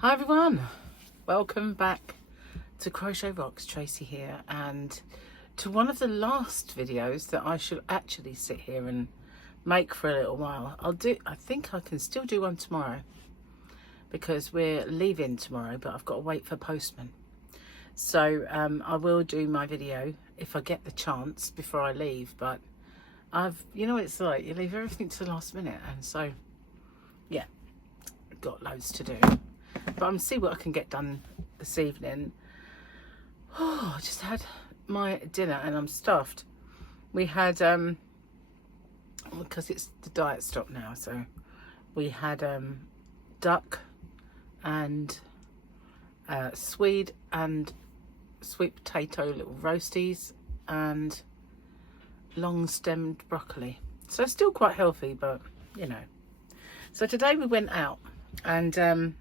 Hi everyone, welcome back to Crochet Rocks. Tracy here, and to one of the last videos that I should actually sit here and make for a little while. I think I can still do one tomorrow because we're leaving tomorrow, but I've got to wait for postman. So I will do my video if I get the chance before I leave, but you know, it's like you leave everything to the last minute, and so yeah, I've got loads to do. But I'm see what I can get done this evening. Oh, I just had my dinner and I'm stuffed. We had because it's the diet stop now, so we had duck and swede and sweet potato little roasties and long stemmed broccoli. So still quite healthy, but you know. So today we went out, and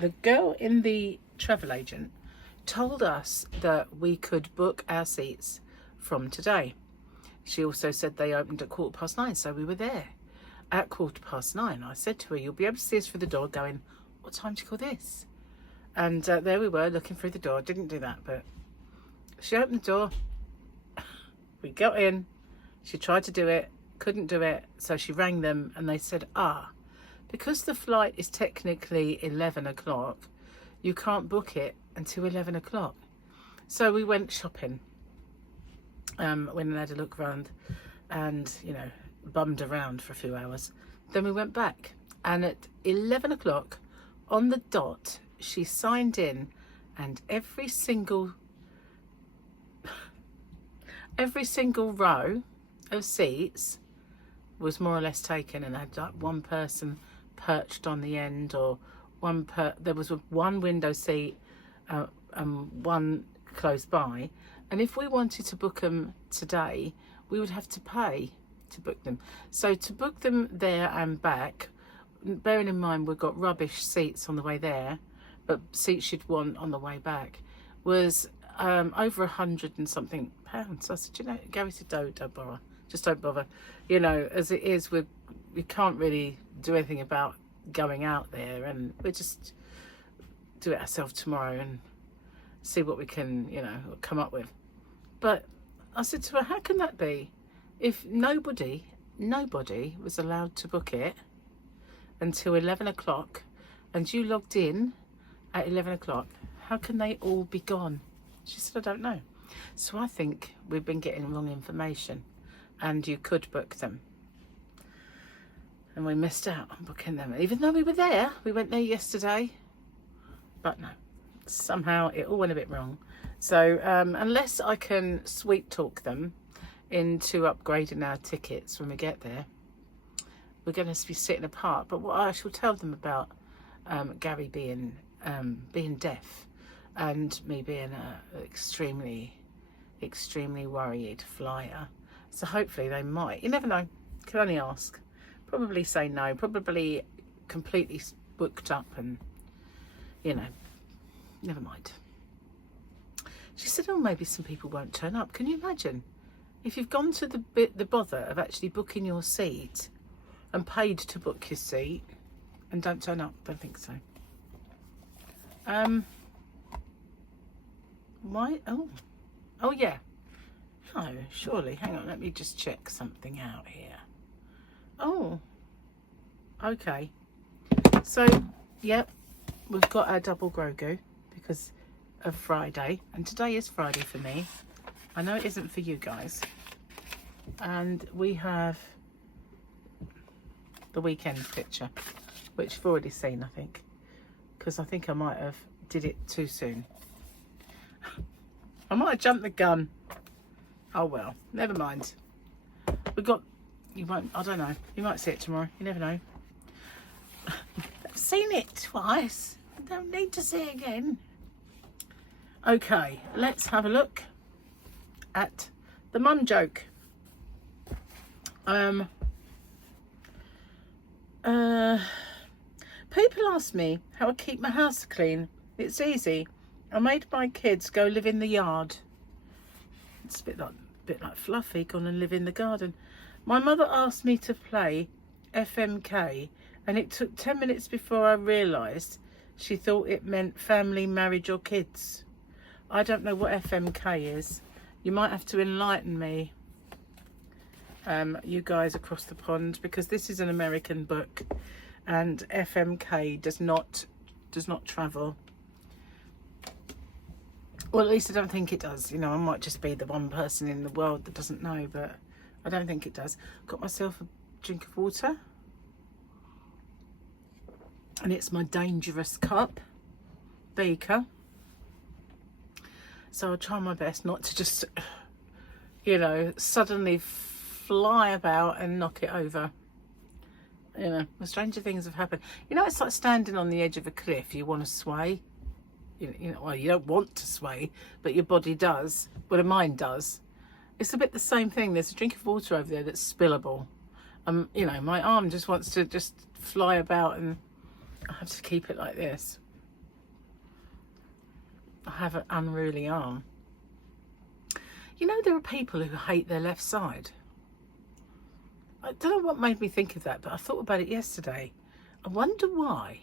the girl in the travel agent told us that we could book our seats from today. She also said they opened at 9:15, so we were there at 9:15. I said to her, "You'll be able to see us through the door," going, "What time do you call this?" And there we were looking through the door. Didn't do that, but she opened the door. We got in. She tried to do it, couldn't do it, so she rang them and they said, because the flight is technically 11 o'clock, you can't book it until 11 o'clock. So we went shopping, went and had a look around and, you know, bummed around for a few hours. Then we went back, and at 11 o'clock on the dot, she signed in, and every single row of seats was more or less taken, and had like one person perched on the end, or there was one window seat and one close by. And if we wanted to book them today, we would have to pay to book them. So to book them there and back, bearing in mind we've got rubbish seats on the way there, but seats you'd want on the way back, was over £100 and something. So I said, you know, Gary said, don't bother, just don't bother. You know, as it is, we can't really do anything about going out there, and we'll just do it ourselves tomorrow and see what we can, you know, come up with. But I said to her, how can that be? If nobody was allowed to book it until 11 o'clock, and you logged in at 11 o'clock, how can they all be gone? She said, I don't know. So I think we've been getting wrong information, and you could book them. And we missed out on booking them. Even though we were there, we went there yesterday. But no, somehow it all went a bit wrong. So unless I can sweet talk them into upgrading our tickets when we get there, we're going to be sitting apart. But what I shall tell them about Gary being deaf, and me being a extremely worried flyer. So hopefully they might. You never know. Can only ask. Probably say no. Probably completely booked up, and you know, never mind. She said, oh, maybe some people won't turn up. Can you imagine if you've gone to the bother of actually booking your seat and paid to book your seat and don't turn up? Don't think so. Why? Oh yeah. No, surely. Hang on, let me just check something out here. Oh, okay. So, yep, we've got our double Grogu because of Friday, and today is Friday for me. I know it isn't for you guys. And we have the weekend picture, which you've already seen, I think, because I think I might have did it too soon. I might have jumped the gun. Oh well, never mind. We've got, you won't, I don't know, you might see it tomorrow, you never know. I've seen it twice, I don't need to see it again. Okay, let's have a look at the mum joke. People ask me how I keep my house clean. It's easy. I made my kids go live in the yard. It's a bit like Fluffy, gone and live in the garden. My mother asked me to play FMK, and it took 10 minutes before I realised She thought it meant family, marriage or kids. I don't know what FMK is. You might have to enlighten me, you guys across the pond, because this is an American book and FMK does not travel. Well, at least I don't think it does. You know, I might just be the one person in the world that doesn't know, but I don't think it does. Got myself a drink of water. And it's my dangerous cup, beaker. So I'll try my best not to just, you know, suddenly fly about and knock it over. You know, stranger things have happened. You know, it's like standing on the edge of a cliff. You want to sway. You know, well, you don't want to sway, but your body does. Well, the mind does. It's a bit the same thing. There's a drink of water over there that's spillable. You know, my arm just wants to just fly about, and I have to keep it like this. I have an unruly arm. You know, there are people who hate their left side. I don't know what made me think of that, but I thought about it yesterday. I wonder why.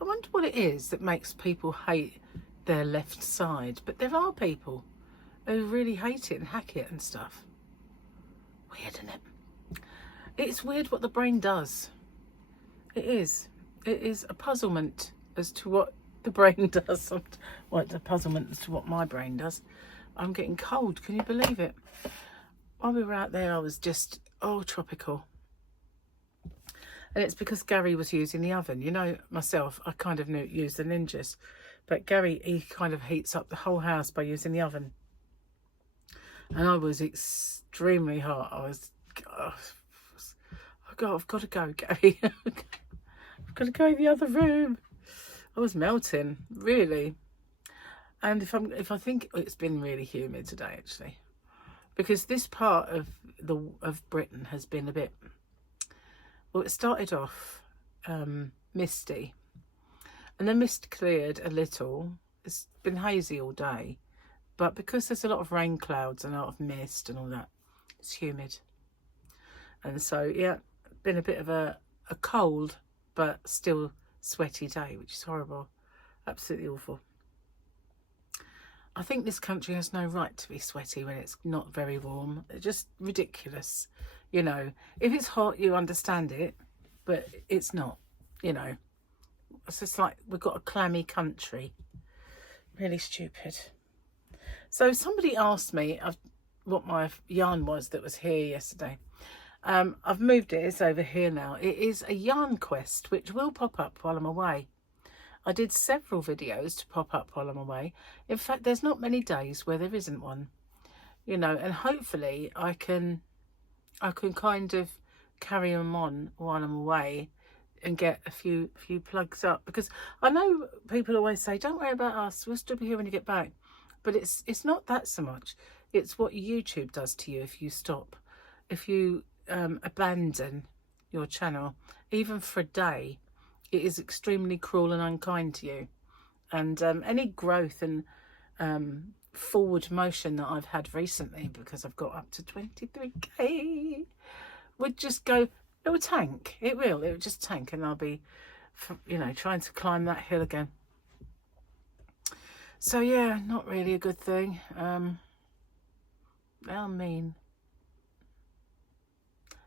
I wonder what it is that makes people hate their left side. But there are people who really hate it and hack it and stuff. Weird, isn't it? It's weird what the brain does. It is. It is a puzzlement as to what the brain does. Well, it's a puzzlement as to what my brain does. I'm getting cold. Can you believe it? While we were out there, I was just, tropical. And it's because Gary was using the oven. You know, myself, I kind of use the ninjas. But Gary, he kind of heats up the whole house by using the oven. And I was extremely hot. I was, I've got to go, Gary. I've got to go in the other room. I was melting, really. And if I think it's been really humid today, actually. Because this part of Britain has been a bit, well, it started off misty, and the mist cleared a little. It's been hazy all day, but because there's a lot of rain clouds and a lot of mist and all that, it's humid. And so, yeah, been a bit of a cold, but still sweaty day, which is horrible. Absolutely awful. I think this country has no right to be sweaty when it's not very warm. It's just ridiculous. You know, if it's hot, you understand it, but it's not, you know. It's just like we've got a clammy country. Really stupid. So somebody asked me what my yarn was that was here yesterday. I've moved it. It's over here now. It is a yarn quest, which will pop up while I'm away. I did several videos to pop up while I'm away. In fact, there's not many days where there isn't one, you know, and hopefully I can kind of carry them on while I'm away and get a few plugs up, because I know people always say, don't worry about us, we'll still be here when you get back. But it's not that so much. It's what YouTube does to you if you stop, if you abandon your channel, even for a day. It is extremely cruel and unkind to you. And any growth and forward motion that I've had recently, because I've got up to 23k, would just go, it will tank. It will just tank, and I'll be, you know, trying to climb that hill again. So yeah, not really a good thing. They are mean.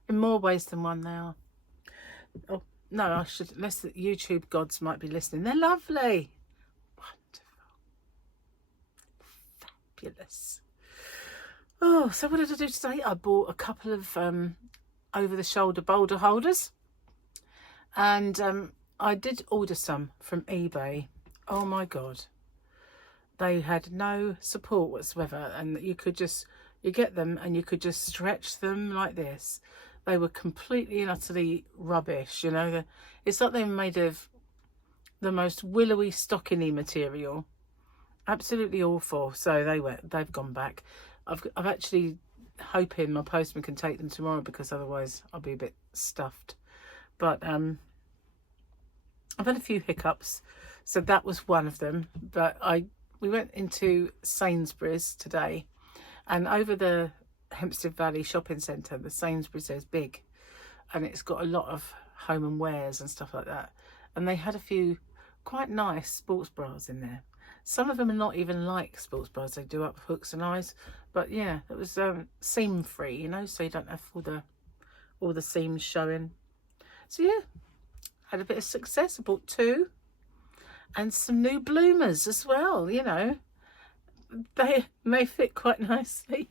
In more ways than one they are. Oh, no, I should, unless the YouTube gods might be listening. They're lovely. Wonderful. Fabulous. Oh, so what did I do today? I bought a couple of over-the-shoulder boulder holders. And I did order some from eBay. Oh, my God. They had no support whatsoever. And you get them and you could just stretch them like this. They were completely and utterly rubbish, you know. It's like they're made of the most willowy, stockiny material. Absolutely awful. So they've gone back. I've actually hoping my postman can take them tomorrow, because otherwise I'll be a bit stuffed. But I've had a few hiccups, so that was one of them. But we went into Sainsbury's today, and over the Hempstead Valley shopping centre, the Sainsbury's is big, and it's got a lot of home and wares and stuff like that, and they had a few quite nice sports bras in there. Some of them are not even like sports bras. They do up hooks and eyes. But yeah, it was seam free, you know, so you don't have all the seams showing. So yeah, had a bit of success. I bought 2 and some new bloomers as well, you know. They fit quite nicely.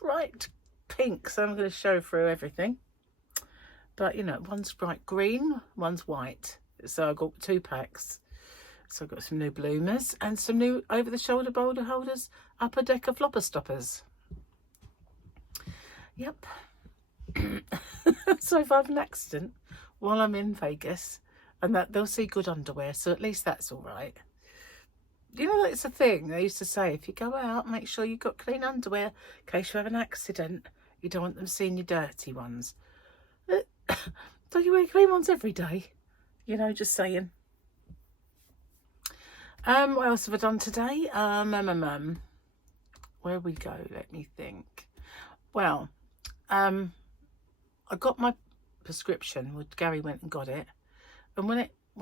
Bright pink, so I'm going to show through everything. But, you know, one's bright green, one's white. So I got 2 packs. So I've got some new bloomers and some new over-the-shoulder boulder holders, upper decker flopper stoppers. Yep. So if I have an accident while I'm in Vegas, and that they'll see good underwear, so at least that's all right. You know, that's a thing they used to say, if you go out, make sure you've got clean underwear in case you have an accident. You don't want them seeing your dirty ones. Don't you wear clean ones every day? You know, just saying. What else have I done today? Where we go? Let me think. Well, I got my prescription. Gary went and got it, and when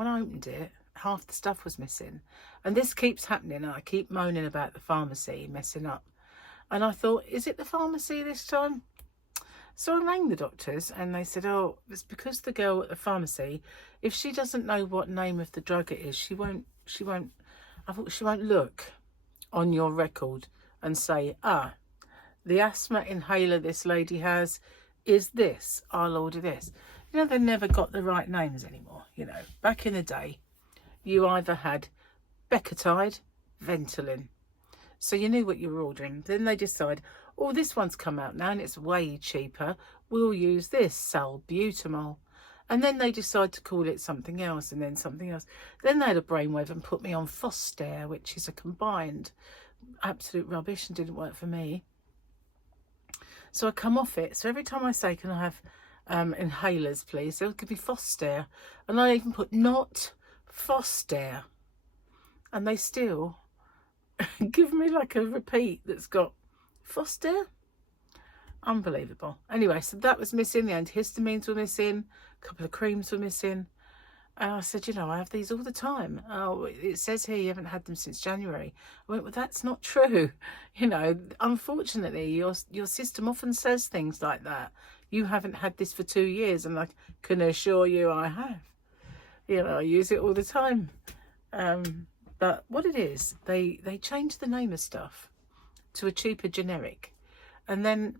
I opened it, half the stuff was missing. And this keeps happening. I keep moaning about the pharmacy messing up, and I thought, is it the pharmacy this time? So I rang the doctors and they said, oh, it's because the girl at the pharmacy, if she doesn't know what name of the drug it is, she won't look on your record and say, the asthma inhaler this lady has is this, I'll order this. You know, they never got the right names anymore. You know, back in the day, you either had Becotide, Ventolin. So you knew what you were ordering. Then they decide, oh, this one's come out now and it's way cheaper. We'll use this, salbutamol. And then they decide to call it something else and then something else. Then they had a brainwave and put me on Foster, which is a combined absolute rubbish and didn't work for me. So I come off it. So every time I say, can I have inhalers, please? They'll give me Foster. And I even put not Foster. And they still give me like a repeat that's got Foster. Unbelievable. Anyway, so that was missing. The antihistamines were missing. A couple of creams were missing. And I said, you know, I have these all the time. Oh, it says here you haven't had them since January. I went, well, that's not true. You know, unfortunately, your system often says things like that. You haven't had this for 2 years, and I can assure you I have. You know, I use it all the time. But what it is, they change the name of stuff to a cheaper generic, and then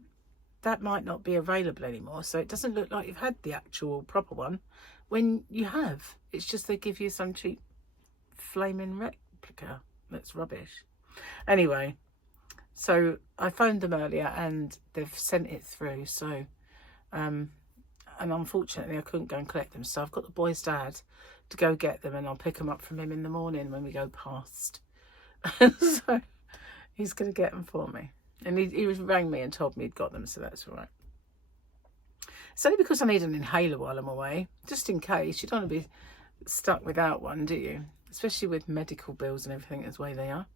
that might not be available anymore, so it doesn't look like you've had the actual proper one when you have. It's just they give you some cheap flaming replica. That's rubbish. Anyway, so I phoned them earlier and they've sent it through, so and unfortunately I couldn't go and collect them, so I've got the boy's dad to go get them, and I'll pick them up from him in the morning when we go past. So he's going to get them for me. And he rang me and told me he'd got them, so that's all right. It's only because I need an inhaler while I'm away, just in case. You don't want to be stuck without one, do you? Especially with medical bills and everything as the way they are.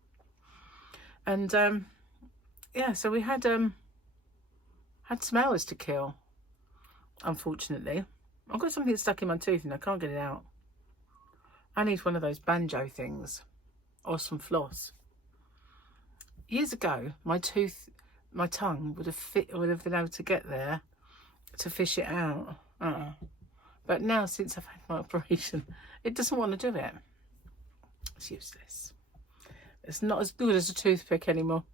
And yeah, so we had some hours to kill, unfortunately. I've got something stuck in my tooth and I can't get it out. I need one of those banjo things or some floss. Years ago, my tongue would have been able to get there to fish it out. But now, since I've had my operation, it doesn't want to do it. It's useless. It's not as good as a toothpick anymore.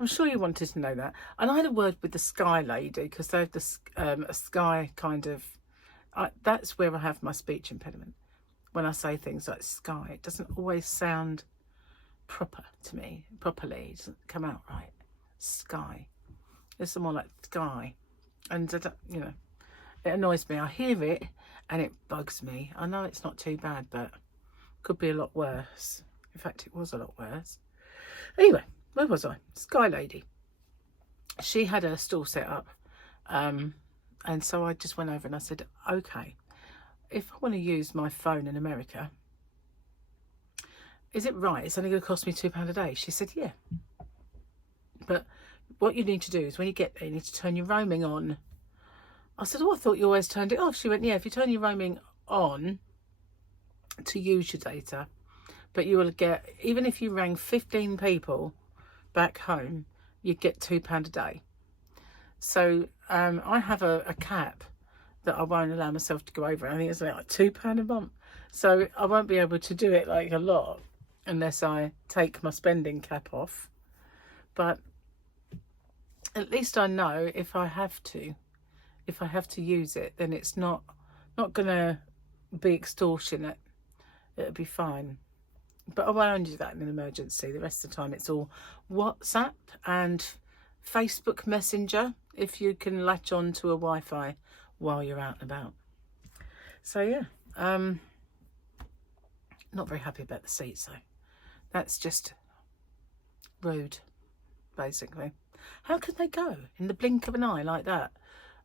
I'm sure you wanted to know that. And I had a word with the Sky lady, because they have this a Sky kind of... that's where I have my speech impediment. When I say things like Sky, it doesn't always sound proper to me. Properly, it doesn't come out right. Sky. It's more like Sky. And, you know, it annoys me. I hear it and it bugs me. I know it's not too bad, but could be a lot worse. In fact, it was a lot worse. Anyway, where was I? Sky lady. She had her stall set up. And so I just went over and I said, okay, if I want to use my phone in America, is it right? It's only going to cost me £2 a day. She said, yeah. But what you need to do is when you get there, you need to turn your roaming on. I said, oh, I thought you always turned it off. She went, yeah, if you turn your roaming on, to use your data, but you will get, even if you rang 15 people back home, you'd get £2 a day. So I have a cap that I won't allow myself to go over. I think it's like £2 a month. So I won't be able to do it like a lot unless I take my spending cap off. But at least I know if I have to use it, then it's not gonna be extortionate. It'll be fine. But I won't only do that in an emergency. The rest of the time it's all WhatsApp and Facebook Messenger, if you can latch on to a Wi-Fi while you're out and about. So yeah, not very happy about the seats though. That's just rude, basically. How could they go in the blink of an eye like that?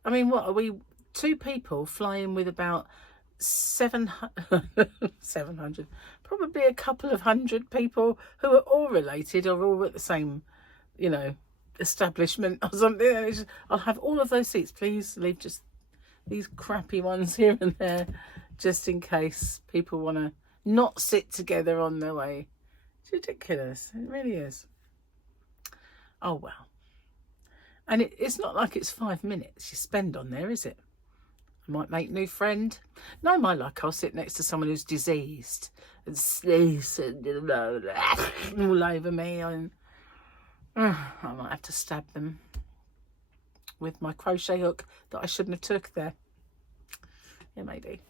I mean, what are we, 2 people flying with about 700, probably a couple of hundred people who are all related or all at the same, you know, establishment or something. I'll have all of those seats, please. Leave just these crappy ones here and there, just in case people want to not sit together on their way. It's ridiculous. It really is. Oh well. And it's not like it's 5 minutes you spend on there, is it? I might make new friend. No, my luck, I'll sit next to someone who's diseased and sneeze and all over me, and I might have to stab them with my crochet hook that I shouldn't have took there. Yeah, maybe.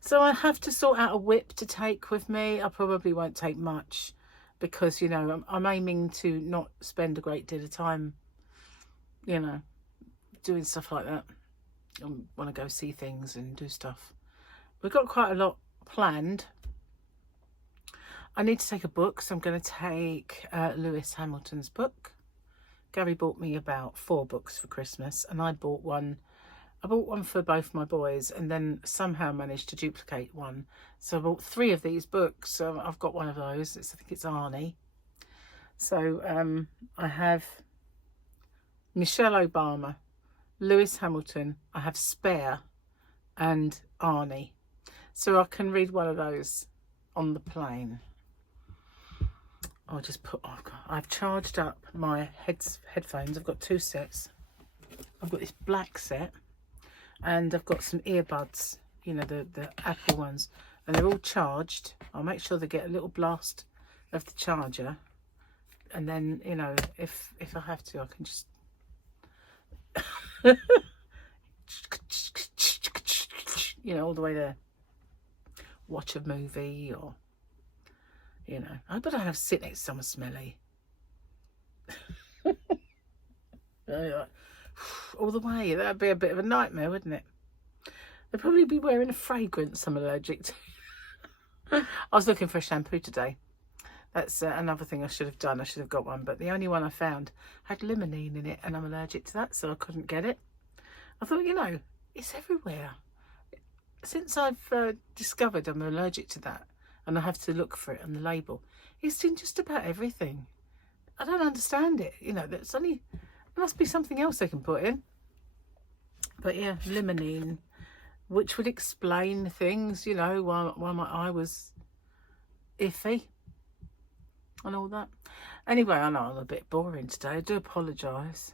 So I have to sort out a WIP to take with me. I probably won't take much because, you know, I'm aiming to not spend a great deal of time, you know, doing stuff like that. I want to go see things and do stuff. We've got quite a lot planned. I need to take a book, so I'm going to take Lewis Hamilton's book. Gary bought me about 4 books for Christmas, and I bought one for both my boys, and then somehow managed to duplicate one. So I bought 3 of these books. So I've got one of those. I think it's Arnie. So I have Michelle Obama, Lewis Hamilton, I have Spare, and Arnie. So I can read one of those on the plane. I'll just put, oh God, I've charged up my headphones. I've got 2 sets. I've got this black set, and I've got some earbuds, you know, the Apple ones, and they're all charged. I'll make sure they get a little blast of the charger, and then, you know, if I have to, I can just you know, all the way there. Watch a movie, or, you know, I bet I have to sit next to someone smelly. All the way. That'd be a bit of a nightmare, wouldn't it? They'd probably be wearing a fragrance I'm allergic to. I was looking for a shampoo today. That's another thing I should have done. I should have got one, but the only one I found had limonene in it, and I'm allergic to that, so I couldn't get it. I thought, you know, it's everywhere. Since I've discovered I'm allergic to that, and I have to look for it on the label, it's in just about everything. I don't understand it. You know, there's only, there must be something else they can put in. But yeah, limonene, which would explain things, you know, why my eye was iffy and all that. Anyway, I know I'm a bit boring today. I do apologise.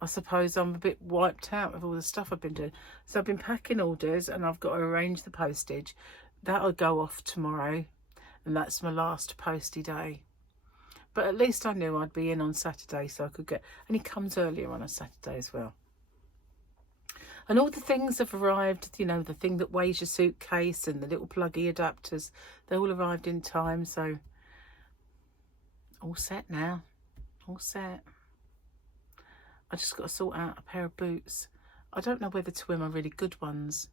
I suppose I'm a bit wiped out with all the stuff I've been doing. So I've been packing orders, and I've got to arrange the postage. That'll go off tomorrow, and that's my last posty day. But at least I knew I'd be in on Saturday, so I could get, and he comes earlier on a Saturday as well. And all the things have arrived, you know, the thing that weighs your suitcase and the little pluggy adapters, they all arrived in time, so all set now, all set. I just got to sort out a pair of boots. I don't know whether to wear my really good ones.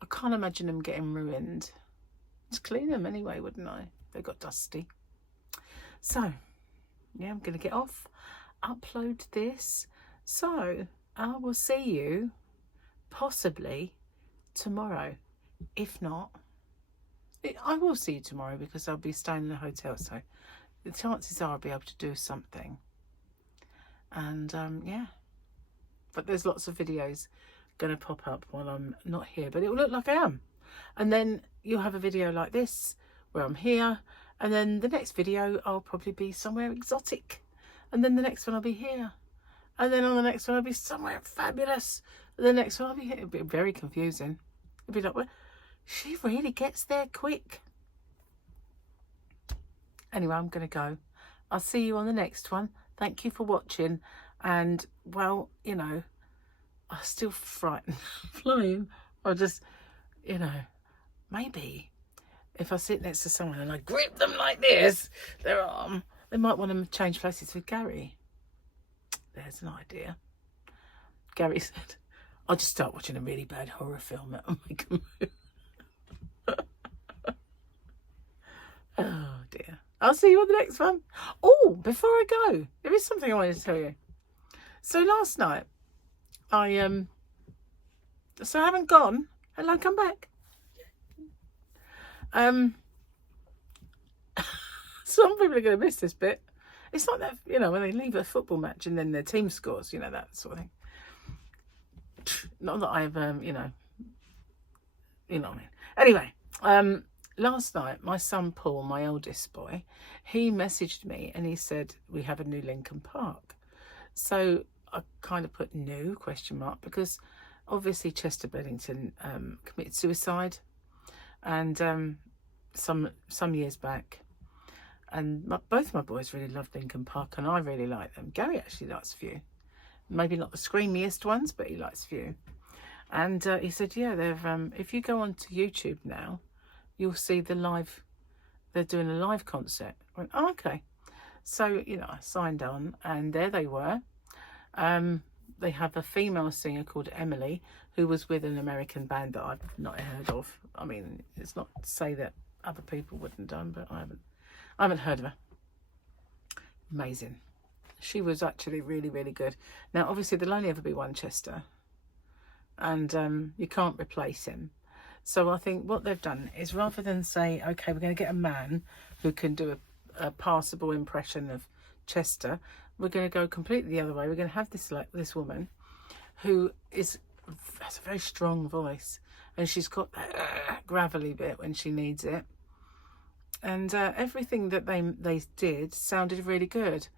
I can't imagine them getting ruined. Just clean them anyway, wouldn't I? They got dusty. So, yeah, I'm going to get off, upload this. So, I will see you possibly tomorrow. If not, I will see you tomorrow because I'll be staying in a hotel. So, the chances are I'll be able to do something. And yeah, but there's lots of videos going to pop up while I'm not here, but it will look like I am. And then you'll have a video like this where I'm here, and then the next video I'll probably be somewhere exotic, and then the next one I'll be here, and then on the next one I'll be somewhere fabulous, and the next one I'll be here. It'll be very confusing. It'll be like, well, she really gets there quick. Anyway, I'm going to go. I'll see you on the next one. Thank you for watching. And, well, you know, I'm still frightened of flying. I just, you know, maybe if I sit next to someone and I grip them like this, their arm, they might want to change places with Gary. There's an idea. Gary said, I'll just start watching a really bad horror film that'll make a move. Oh, dear. I'll see you on the next one. Oh, before I go, there is something I wanted to tell you. So last night, I haven't gone. Hello, come back. Some people are going to miss this bit. It's like that, you know, when they leave a football match and then their team scores, you know, that sort of thing. Not that I've, you know what I mean. Anyway, last night, my son Paul, my eldest boy, he messaged me and he said, we have a new Lincoln Park. So I kind of put new ? Because obviously Chester Bennington committed suicide, and some years back. And both my boys really loved Lincoln Park, and I really like them. Gary actually likes a few. Maybe not the screamiest ones, but he likes a few. And he said, yeah, they've if you go onto YouTube now, you'll see the live, they're doing a live concert. I went, oh, okay. So, you know, I signed on, and there they were. They have a female singer called Emily, who was with an American band that I've not heard of. I mean, it's not to say that other people wouldn't have done, but I haven't heard of her. Amazing. She was actually really, really good. Now, obviously, there'll only ever be one Chester, and you can't replace him. So I think what they've done is, rather than say, okay, we're going to get a man who can do a passable impression of Chester, we're going to go completely the other way. We're going to have this woman who has a very strong voice, and she's got that gravelly bit when she needs it. And everything that they did sounded really good.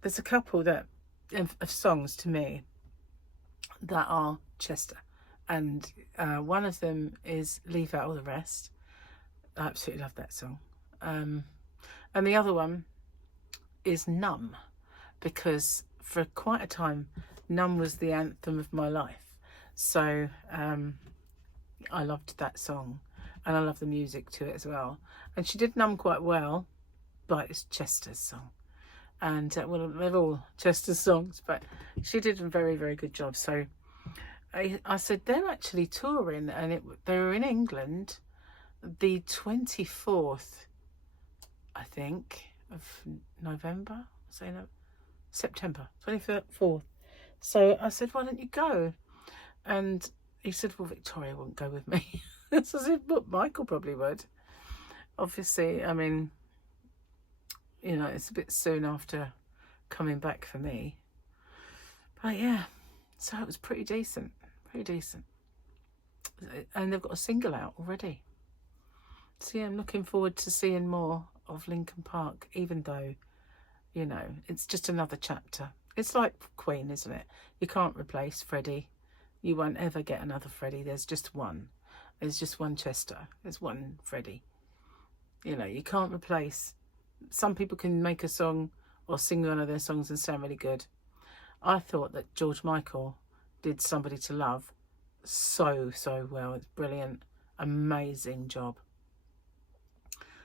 There's a couple of songs to me that are Chester, and one of them is Leave Out All the Rest. I absolutely love that song. And the other one is Numb, because for quite a time Numb was the anthem of my life. So I loved that song, and I love the music to it as well. And she did Numb quite well, but it's Chester's song. And well, they're all Chester's songs, but she did a very, very good job. So I said, they're actually touring, and they were in England the 24th, I think, of November. September 24th. So I said, why don't you go? And he said, well, Victoria wouldn't go with me. So I said, but Michael probably would. Obviously, I mean, you know, it's a bit soon after coming back for me. But yeah, so it was pretty decent. And they've got a single out already. So yeah, I'm looking forward to seeing more of Lincoln Park, even though, you know, it's just another chapter. It's like Queen, isn't it? You can't replace Freddie. You won't ever get another Freddie. There's just one. There's just one Chester. There's one Freddie. You know, you can't replace. Some people can make a song or sing one of their songs and sound really good. I thought that George Michael did Somebody to Love so well. It's brilliant. Amazing job.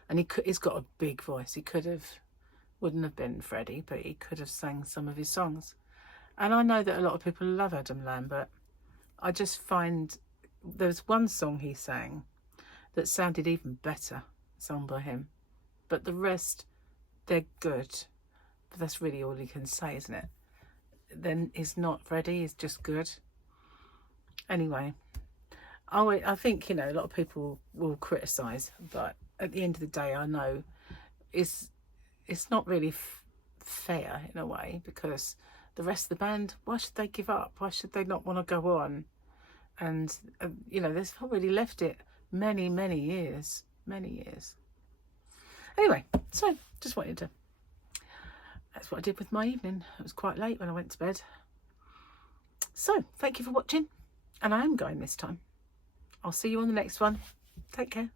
And he's got a big voice. He wouldn't have been Freddie, but he could have sang some of his songs. And I know that a lot of people love Adam Lambert. I just find there's one song he sang that sounded even better, sung by him. But the rest, they're good. But that's really all he can say, isn't it? Then he's not Freddie, he's just good. Anyway, I think, you know, a lot of people will criticise, but at the end of the day, I know it's not really fair in a way, because the rest of the band, why should they give up? Why should they not want to go on? And, you know, they've already left it many, many years. Anyway, so just wanted to, that's what I did with my evening. It was quite late when I went to bed. So thank you for watching, and I am going this time. I'll see you on the next one. Take care.